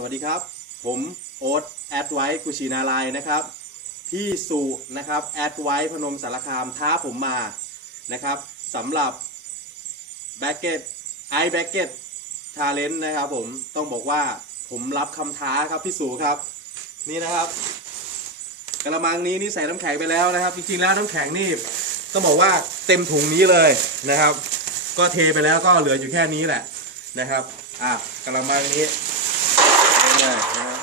สวัสดีครับ ผมโอ๊ตแอดไว้กุชินารายนะครับ พี่สุนะครับแอดไว้พนมสารคามท้าผมมานะครับสำหรับแบ็กเก็ตไอแบ็กเก็ตชาเลนจ์นะครับผมต้องบอกว่าผมรับคำท้าครับพี่สุครับ นี่นะครับกระมังนี้นี่ใส่น้ำแข็งไปแล้วนะครับ จริงๆแล้วน้ำแข็งนี่ต้องบอกว่าเต็มถุงนี้เลยนะครับ ก็เทไปแล้วก็เหลืออยู่แค่นี้แหละนะครับอะกระมังนี้ เลยนะครับ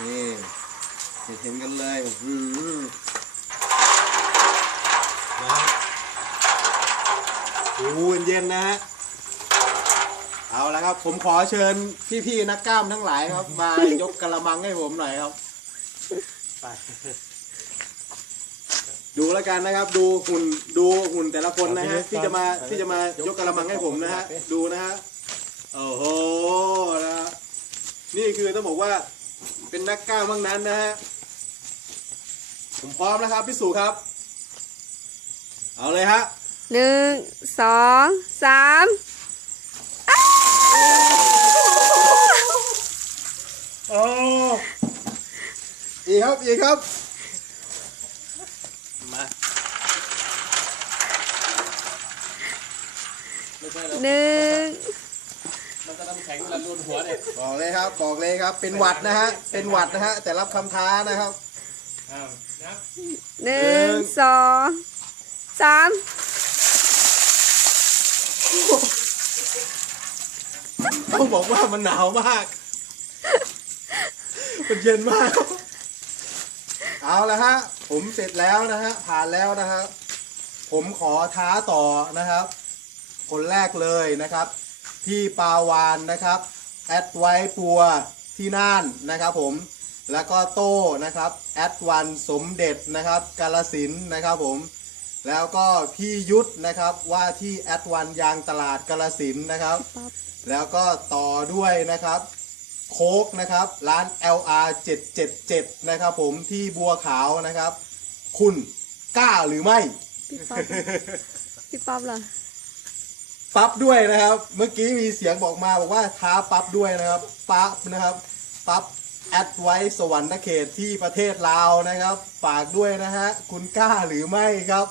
นี่เห็นกันเลยอื้อหือนะฮะโอ้โหเย็นๆนะฮะเอาละครับ ผมขอเชิญพี่ๆนักกล้ามทั้งหลายครับ มายกกระมังให้ผมหน่อยครับไปดูแล้วกันนะครับ ดูหุ่นดูหุ่นแต่ละคนนะฮะเอาไปที่จะมาไปที่จะมายกกระมังให้ผมนะฮะไปดูนะฮะโอ้โหนะฮะ นี่คือต้องบอกว่าเป็นนักกล้ามบ้างนั้นนะฮะผมพร้อมนะครับพี่สุครับ เอาเลยฮะหนึ่งสองสามโอ้อีกครับอีกครับ มาไม่ใช่แล้วหนึ่งมันก็น้ำ แข็งละลุนหัวเนี่ยบอกเลยครับบอกเลยครับ เป็นหวัดนะฮะเป็นหวัดนะฮะแต่รับคำท้านะครับ อ้าวนับหนึ่งสองสามต้องบอกว่ามันหนาวมาก มันเย็นมาก เอาละฮะ ผมเสร็จแล้วนะฮะ ผ่านแล้วนะครับ ผมขอท้าต่อนะครับ คนแรกเลยนะครับ พี่ปาวานนะครับแอดไว้ปัวที่น่านนะครับผมแล้วก็โต้นะครับแอดวันสมเด็จนะครับกาลสินนะครับผมแล้วก็พี่ยุทธนะครับว่าที่แอดวันยางตลาดกาลสินนะครับ แล้วก็ต่อด้วยนะครับโค้กนะครับร้าน LR 777นะครับผมที่บัวขาวนะครับ คุณกล้าหรือไม่ พี่ป๊อปพี่ป๊อปเหรอ ปั๊บด้วยนะครับ เมื่อกี้มีเสียงบอกมาบอกว่าท้าปั๊บด้วยนะครับปั๊บนะครับปั๊บแอดไว้สวรรค์เขตที่ประเทศลาวนะครับ ฝากด้วยนะฮะคุณกล้าหรือไม่ครับ